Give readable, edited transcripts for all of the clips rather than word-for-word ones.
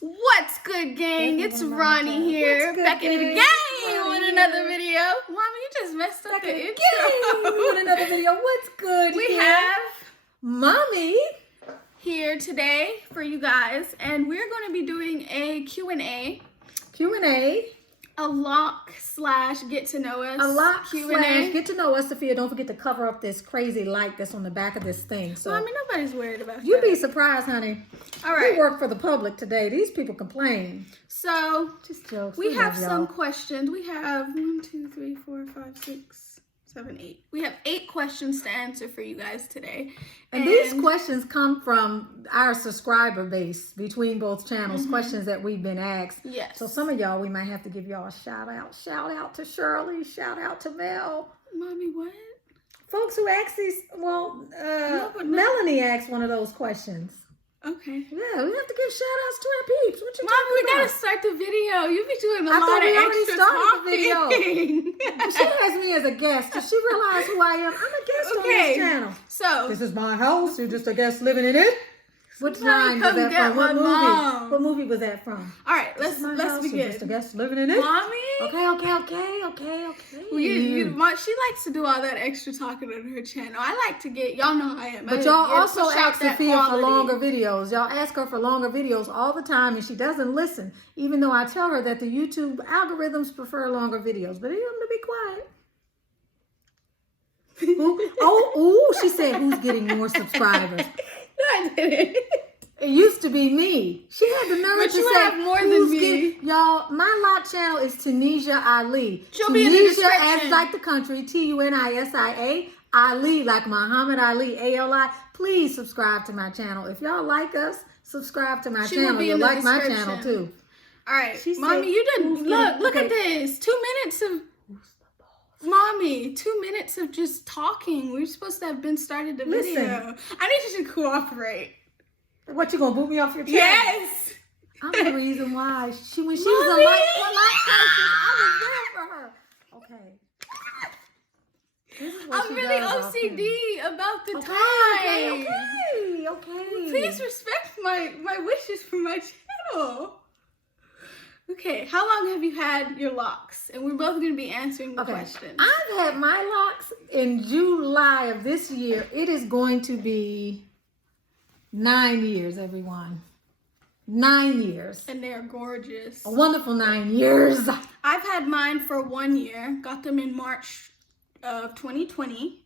What's good, gang? It's Ronnie here, back in the game with another video. Mama, you just messed up the intro. With another video. What's good? We have Mommy here today for you guys, and we're going to be doing a Q&A. A lock / get to know us. A lock Q&A. / get to know us, Sophia. Don't forget to cover up this crazy light that's on the back of this thing. So Mommy, nobody's worried about you'd that. be surprised, honey. All right. We work for the public today. These people complain. So Just jokes. we have love some y'all. questions. We have 1, 2, 3, 4, 5, 6, 7, 8. We have 8 questions to answer for you guys today. And these questions come from our subscriber base between both channels, questions that we've been asked. Yes. So some of y'all, we might have to give y'all a shout out. Shout out to Shirley. Shout out to Mel. Mommy, what? Folks who asked these, Melanie asked one of those questions. Okay. Yeah, we have to give shout outs to our peeps. What you Mommy, we talking gotta about? start the video. You be doing a I lot thought of we already extra started the video. talking. She has me as a guest. Does she realize who I am? I'm a guest on Okay. this channel. So, This is my house. You're just a guest living in it. What Somebody line was come that get from? What my movie? mom. What movie was that from? all right, This is my let's house. You're begin. just a guest living in it. Mommy, Okay. she likes to do all that extra talking on her channel. I like to get y'all know how I am. But y'all also push out ask that Sophia for quality. longer videos. Y'all ask her for longer videos all the time, and she doesn't listen, even though I tell her that the YouTube algorithms prefer longer videos. But they want them to be quiet. She said, who's getting more subscribers? No, I didn't. It used to be me. She had the nerve But to you say, have more than who's me. Y'all, my lot channel is Tunisia Ali. She'll be in the Tunisia description. as like the country, Tunisia. Ali like Muhammad Ali, Ali. Please subscribe to my channel. If y'all like us, subscribe to my She will channel. be You'll in the like my channel description. too. All right, She said, Mommy, you didn't who's look. getting- Look at okay. this. 2 minutes of. Mommy, 2 minutes of just talking. We were supposed to have been started the Listen. video. I need you to cooperate. What, you gonna boot me off your channel? Yes. I'm the reason why. When she was Mommy! a light person, I was there for her. Okay. This is what I'm she really does off OCD camera. about the Okay. time. Please respect my wishes for my channel. Okay, how long have you had your locks? And we're both going to be answering the questions. I've had my locks in July of this year. It is going to be 9 years, everyone. 9 years. And they're gorgeous. A wonderful 9 years. I've had mine for 1 year. Got them in March of 2020.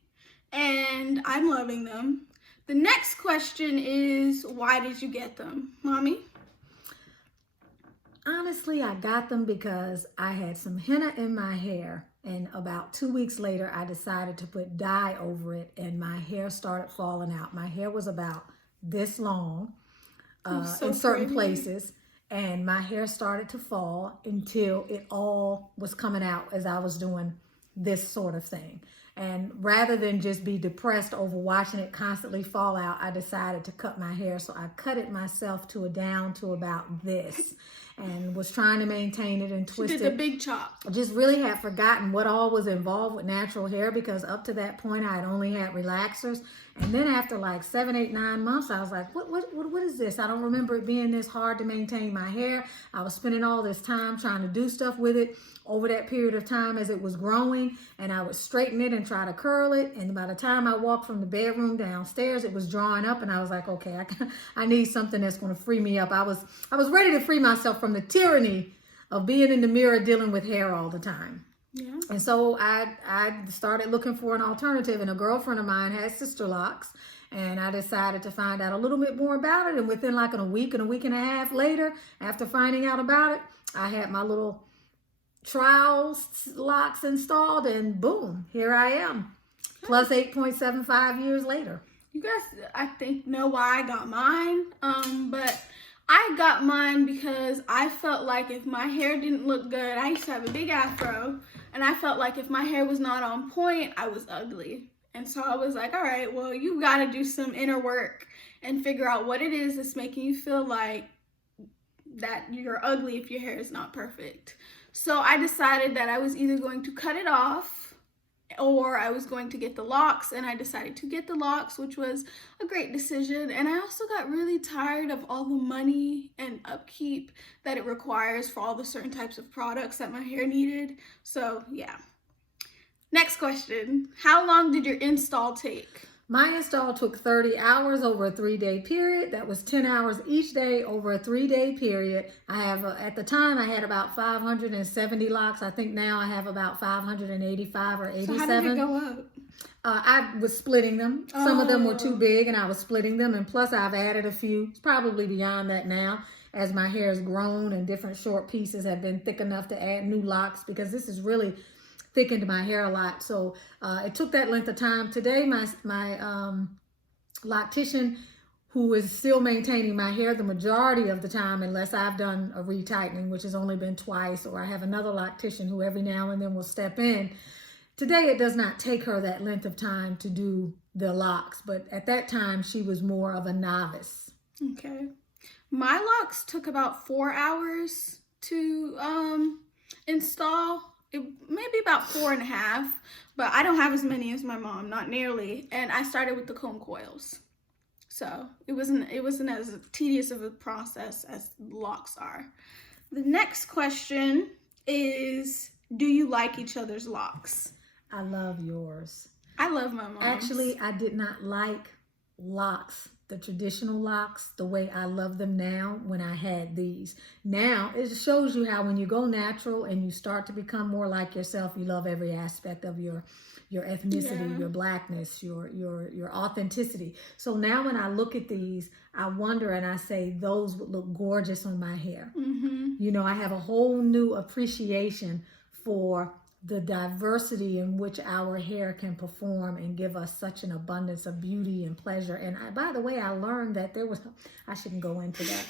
And I'm loving them. The next question is, why did you get them? Mommy? Honestly, I got them because I had some henna in my hair, and about 2 weeks later, I decided to put dye over it, and my hair started falling out. My hair was about this long So in certain pretty. places, and my hair started to fall until it all was coming out as I was doing this sort of thing. And rather than just be depressed over watching it constantly fall out, I decided to cut my hair. So I cut it myself down to about this, and was trying to maintain it and She twist did it. the big chop. I just really had forgotten what all was involved with natural hair, because up to that point I had only had relaxers. And then after like 7, 8, 9 months, I was like, what is this? I don't remember it being this hard to maintain my hair. I was spending all this time trying to do stuff with it over that period of time as it was growing, and I would straighten it and try to curl it. And by the time I walked from the bedroom downstairs, it was drawing up, and I was like, okay, I need something that's going to free me up. I was ready to free myself from the tyranny of being in the mirror dealing with hair all the time. Yeah. And so I started looking for an alternative, and a girlfriend of mine had Sisterlocks, and I decided to find out a little bit more about it. And within like a week and a half later, after finding out about it, I had my little trial locks installed, and boom, here I am, plus 8.75 years later. You guys, I think, know why I got mine. But I got mine because I felt like if my hair didn't look good, I used to have a big afro, and I felt like if my hair was not on point, I was ugly. And so I was like, all right, well, you got to do some inner work and figure out what it is that's making you feel like that you're ugly if your hair is not perfect. So I decided that I was either going to cut it off or I was going to get the Locs, and I decided to get the Locs, which was a great decision. And I also got really tired of all the money and upkeep that it requires for all the certain types of products that my hair needed. So yeah. Next question. How long did your install take? My install took 30 hours over a 3-day period. That was 10 hours each day over a 3-day period. I have, at the time, I had about 570 locks. I think now I have about 585 or 87. So how did it go up? I was splitting them. Some of them were too big and I was splitting them. And plus I've added a few. It's probably beyond that now as my hair has grown and different short pieces have been thick enough to add new locks, because this is really thickened my hair a lot. So it took that length of time. Today, my loctician, who is still maintaining my hair the majority of the time, unless I've done a retightening, which has only been twice, or I have another loctician who every now and then will step in. Today, it does not take her that length of time to do the locks, but at that time, she was more of a novice. Okay. My locks took about 4 hours to install. Maybe about 4.5, but I don't have as many as my mom, not nearly. And I started with the comb coils, so it wasn't as tedious of a process as locks are. The next question is, do you like each other's locks? I love yours. I love my mom's. Actually, I did not like locks, the traditional locks, the way I love them now when I had these. Now, it shows you how when you go natural and you start to become more like yourself, you love every aspect of your ethnicity, your blackness, your authenticity. So now when I look at these, I wonder and I say, those would look gorgeous on my hair. Mm-hmm. You know, I have a whole new appreciation for the diversity in which our hair can perform and give us such an abundance of beauty and pleasure. And by the way, I learned that I shouldn't go into that.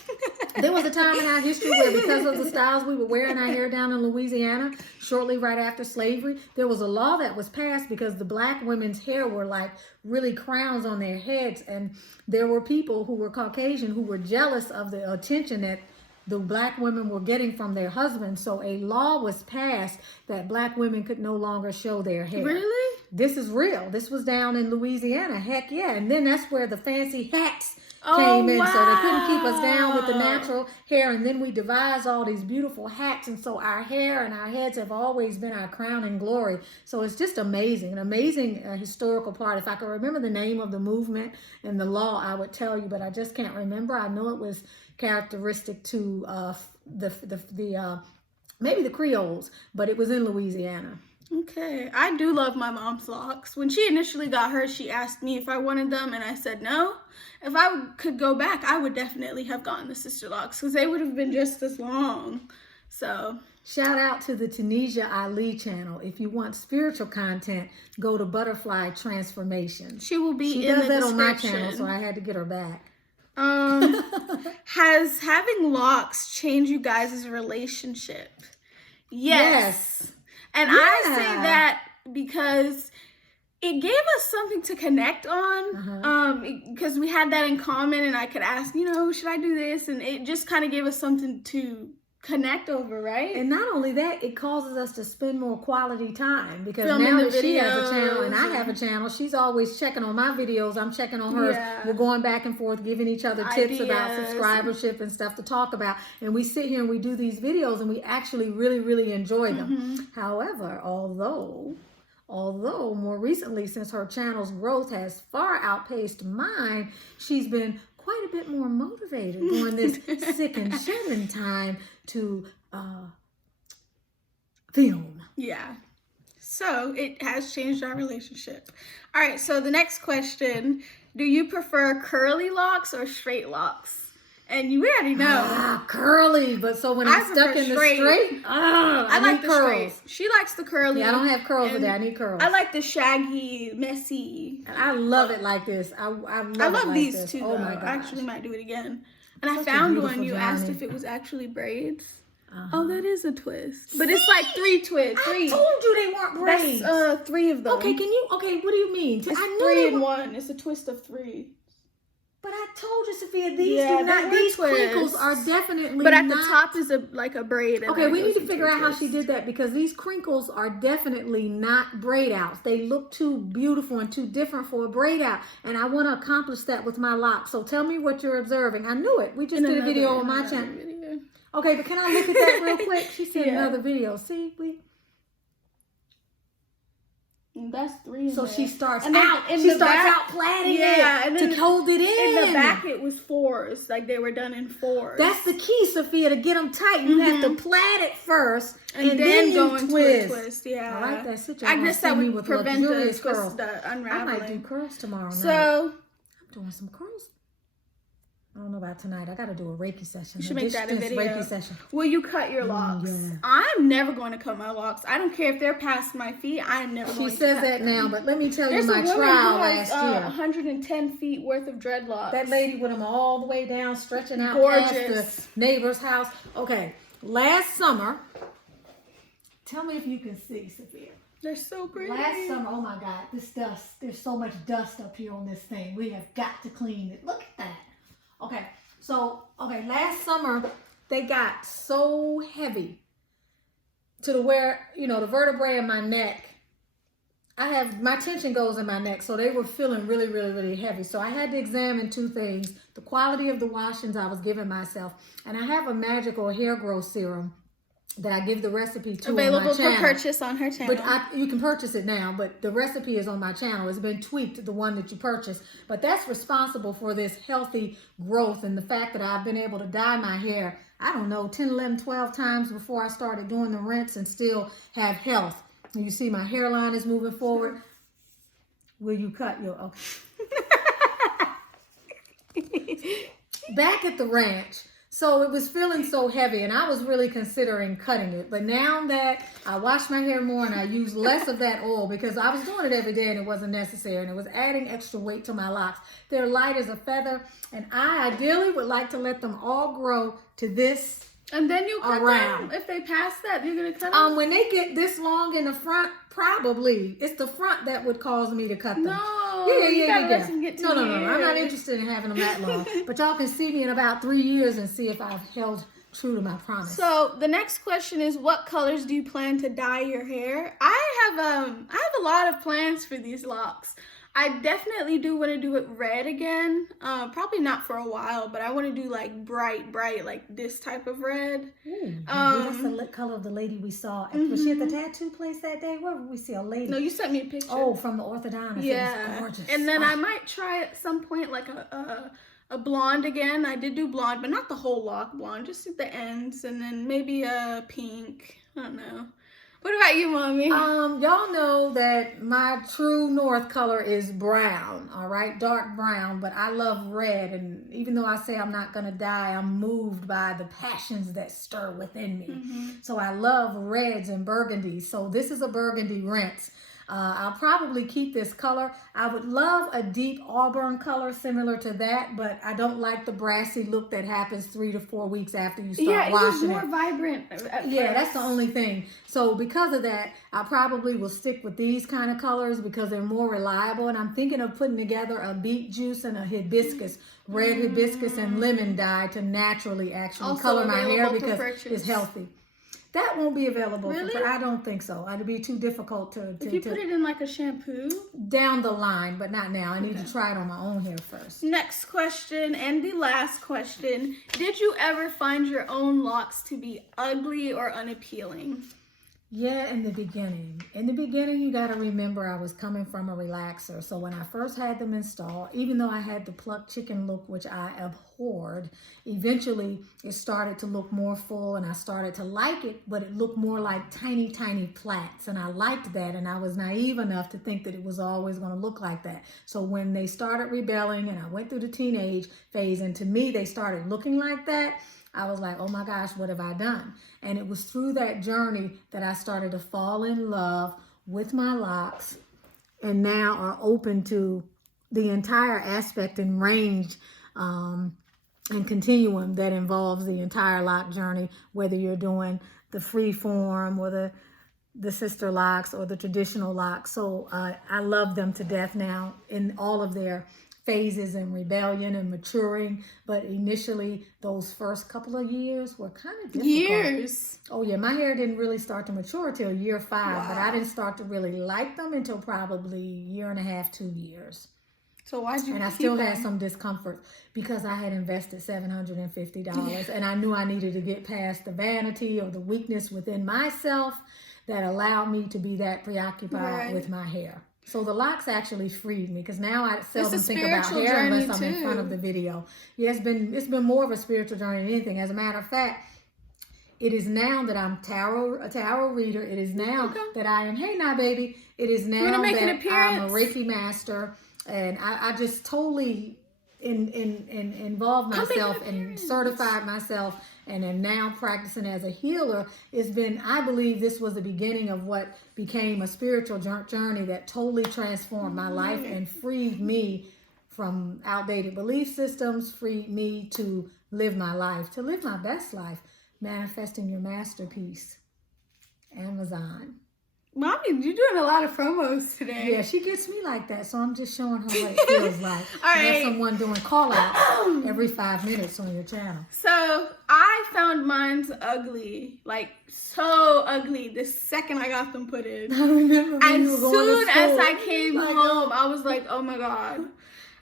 There was a time in our history where, because of the styles we were wearing our hair down in Louisiana, shortly right after slavery, there was a law that was passed because the black women's hair were like really crowns on their heads. And there were people who were Caucasian who were jealous of the attention that the black women were getting from their husbands. So a law was passed that black women could no longer show their hair. Really? This is real. This was down in Louisiana. Heck yeah. And then that's where the fancy hats came in. Wow. So they couldn't keep us down with the natural hair. And then we devised all these beautiful hats. And so our hair and our heads have always been our crown and glory. So it's just amazing, an amazing historical part. If I could remember the name of the movement and the law, I would tell you, but I just can't remember. I know it was characteristic to maybe the Creoles, but it was in Louisiana. Okay, I do love my mom's locks. When she initially got hers, she asked me if I wanted them, and I said no. If I could go back, I would definitely have gotten the Sisterlocks because they would have been just as long. So shout out to the Tunisia Ali channel. If you want spiritual content, go to Butterfly Transformation. She will be she in does the that description. on my channel, so I had to get her back. Has having locks changed you guys' relationship? Yes. And I say that because it gave us something to connect on, because we had that in common, and I could ask, should I do this? And it just kind of gave us something to connect over, right? And not only that, it causes us to spend more quality time, because filming now the that she has a channel and I videos have a channel, she's always checking on my videos, I'm checking on hers. Yeah. We're going back and forth, giving each other tips about Ideas. subscribership and stuff to talk about. And we sit here and we do these videos and we actually really, really enjoy them. However, although more recently, since her channel's growth has far outpaced mine, she's been quite a bit more motivated during this sick and shedding time to film. Yeah. So it has changed our relationship. All right. So the next question, do you prefer curly locks or straight locks? And you already know. Curly. But so when I'm stuck in the straight, I like the curls. straight. She likes the curly. Yeah, I don't have curls today. I need curls. I like the shaggy, messy. And I love it like this. I love these this. too, Oh though. my gosh. I actually might do it again. And I Such a found one. beautiful You asked journey. if it was actually braids. Oh, that is a twist. But it's like three twists. I told you they weren't braids. That's 3 of them. Okay, what do you mean? It's I knew 3 they in were... 1. It's a twist of 3. But I told you, Sophia, these Yeah, do not. they were These crinkles twists. are definitely. But at not, the top is like a braid. And okay, then we it need goes to figure into a out how she twist. did that, because these crinkles are definitely not braid outs. They look too beautiful and too different for a braid out, and I want to accomplish that with my locks. So tell me what you're observing. I knew it. We just did a video on my channel. Video. Okay, but can I look at that real quick? She said Yeah. another video. See, That's 3. so she starts and then out. in She the starts back- out plaiting yeah, it and then to hold it in. In the back, it was 4s. Like they were done in 4s. That's the key, Sophia, to get them tight. You have to plait it first, and then go you into twist. a twist. Yeah, I like that. Such I guess that would with prevent the luxurious twist, curls. the I unraveling. might do curls tomorrow night. So I'm doing some curls. I don't know about tonight. I got to do a Reiki session. you should make that a video. Reiki session. Will you cut your locks? yeah. I'm never going to cut my locks. I don't care if they're past my feet. I'm never going She to says cut that them. now, but let me tell There's you a my woman trial who has last year. 110 feet worth of dreadlocks. That lady with them all the way down, stretching out Gorgeous. past the neighbor's house. Okay, last summer, tell me if you can see, Sophia. They're so pretty. Last summer, oh my God, this dust. There's so much dust up here on this thing. We have got to clean it. Look at that. Okay, last summer, they got so heavy to the where, the vertebrae in my neck. My tension goes in my neck, so they were feeling really, really, really heavy. So I had to examine 2 things: the quality of the washings I was giving myself, and I have a magical hair growth serum that I give the recipe to Available on my channel. for purchase on her channel. But you can purchase it now, but the recipe is on my channel. It's been tweaked, the one that you purchase. But that's responsible for this healthy growth and the fact that I've been able to dye my hair, 10, 11, 12 times before I started doing the rinse and still have health. And you see my hairline is moving forward. Will you cut your... Okay. Back at the ranch. So it was feeling so heavy, and I was really considering cutting it. But now that I wash my hair more and I use less of that oil, because I was doing it every day and it wasn't necessary, and it was adding extra weight to my locks. They're light as a feather, and I ideally would like to let them all grow to this. And then you cut around. them. If they pass that, you're going to cut them? When they get this long in the front, probably. It's the front that would cause me to cut them. No. You gotta let them get to No. here. I'm not interested in having them that long. But y'all can see me in about 3 years and see if I've held true to my promise. So the next question is, what colors do you plan to dye your hair? I have a lot of plans for these locks. I definitely do want to do it red again. Probably not for a while, but I want to do like bright, like this type of red. That's the color of the lady we saw. Was she at the tattoo place that day? Where did we see a lady? No, you sent me a picture. Oh, from the orthodontist. Yeah. It was gorgeous. And then I might try at some point like a blonde again. I did do blonde, but not the whole lock blonde, just at the ends, and then maybe a pink. I don't know. What about you, Mommy? Y'all know that my true north color is brown, all right? Dark brown, but I love red. And even though I say I'm not going to dye, I'm moved by the passions that stir within me. So I love reds and burgundies. So this is a burgundy rinse. I'll probably keep this color. I would love a deep auburn color similar to that, but I don't like the brassy look that happens 3 to 4 weeks after you start washing it. Yeah, it was more vibrant at Yeah, first. that's the only thing. So because of that, I probably will stick with these kind of colors because they're more reliable. And I'm thinking of putting together a beet juice and a hibiscus, red hibiscus and lemon dye to naturally actually Also color my hair available for because purchase. it's healthy. That won't be available. Really? I don't think so. It'd be too difficult to If you put it in like a shampoo? down the line, but not now. I need to try it on my own hair first. Next question, and the last question. Did you ever find your own locks to be ugly or unappealing? Yeah, in the beginning. In the beginning, you got to remember I was coming from a relaxer. So when I first had them installed, even though I had the plucked chicken look, which I abhorred, eventually it started to look more full and I started to like it, but it looked more like tiny, tiny plaits. And I liked that, and I was naive enough to think that it was always going to look like that. So when they started rebelling and I went through the teenage phase, and to me, they started looking like that, I was like, oh my gosh, what have I done? And it was through that journey that I started to fall in love with my locks, and now are open to the entire aspect and range and continuum that involves the entire lock journey, whether you're doing the free form or the Sisterlocks or the traditional locks. So I love them to death now in all of their phases and rebellion and maturing, but initially those first couple of years were kind of difficult. Years. Oh yeah, my hair didn't really start to mature till year 5, Wow. but I didn't start to really like them until probably year and a half, 2 years. So why'd you? And I still had some discomfort because I had invested $750 and I knew I needed to get past the vanity or the weakness within myself that allowed me to be that preoccupied with my hair. So the locks actually freed me because now I seldom think about hair unless I'm in front of the video. Yeah, it's been more of a spiritual journey than anything. As a matter of fact, it is now that I'm a tarot reader. It is now that I am, hey now baby, it is now that I'm a Reiki master. And I just totally involved myself and certified myself and am now practicing as a healer. I believe this was the beginning of what became a spiritual journey that totally transformed my life and freed me from outdated belief systems, freed me to live my life, to live my best life, manifesting your masterpiece. Amazon. Mommy, you're doing a lot of promos today. Yeah, she gets me like that, so I'm just showing her what it feels like. All right. There's someone doing call-outs every 5 minutes on your channel. So, I found mine's ugly. Like, so ugly the second I got them put in. I remember when as soon as I came home, I was like, oh my God.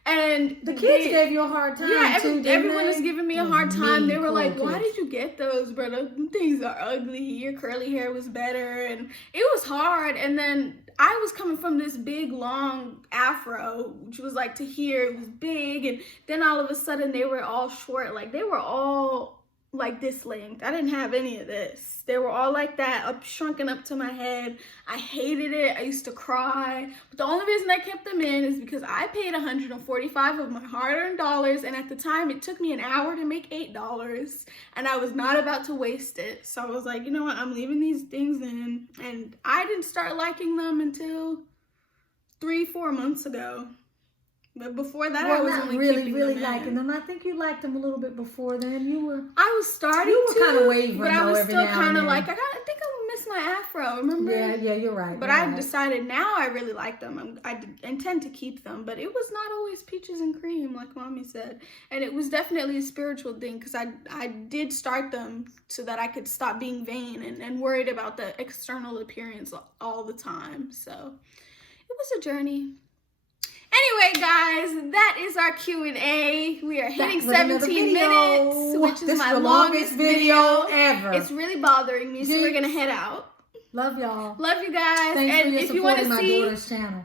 And the kids gave you a hard time. Yeah, too, everyone was giving me a hard time. They were like, why kids. did you get those, bro? Those things are ugly. Your curly hair was better. And it was hard. And then I was coming from this big, long afro, which was like to here. It was big. And then all of a sudden, they were all short. Like, they were all like this length. I didn't have any of this. They were all like that, shrunken up to my head. I hated it. I used to cry. But the only reason I kept them in is because I paid $145 of my hard-earned dollars, and at the time it took me an hour to make $8, and I was not about to waste it. So I was like, you know what, I'm leaving these things in. And I didn't start liking them until 3-4 months ago. But before that, I was only really liking them. I think you liked them a little bit before then. I was starting to. You were kind of wavering, but I was still kind of like, I think I'm gonna miss my afro. Remember? Yeah, you're right. But I decided now I really like them. I intend to keep them. But it was not always peaches and cream, like Mommy said. And it was definitely a spiritual thing because I did start them so that I could stop being vain and worried about the external appearance all the time. So it was a journey. Anyway, guys, that is our Q&A. We are hitting 17 minutes, which is my longest video ever. It's really bothering me, so we're going to head out. Love y'all. Love you guys. Thanks and for your if you want to my see daughter's channel.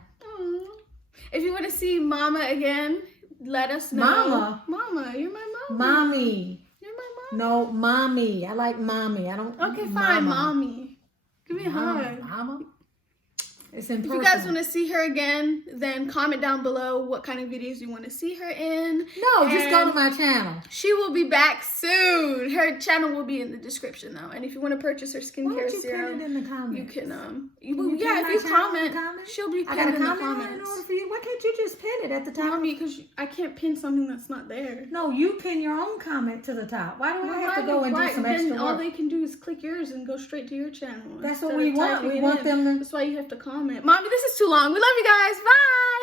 If you want to see Mama again, let us know. Mama, you're my mama. Mommy. You're my mama. No, Mommy. I like Mommy. I don't. Okay, fine, Mommy. Give me a hug. Mama. It's in person. If you guys want to see her again, then comment down below what kind of videos you want to see her in. No, just go to my channel. She will be back soon. Her channel will be in the description though. And if you want to purchase her skincare serum, put it in the comments? You can if you comment, she'll be pinned in in the comment comments. in order for you. Why can't you just pin it at the top? Mommy, because I can't pin something that's not there. No, you pin your own comment to the top. Why do I have to go and do some extra work? All they can do is click yours and go straight to your channel. That's what we want. We want them to. That's why you have to comment. Mommy, this is too long. We love you guys. Bye.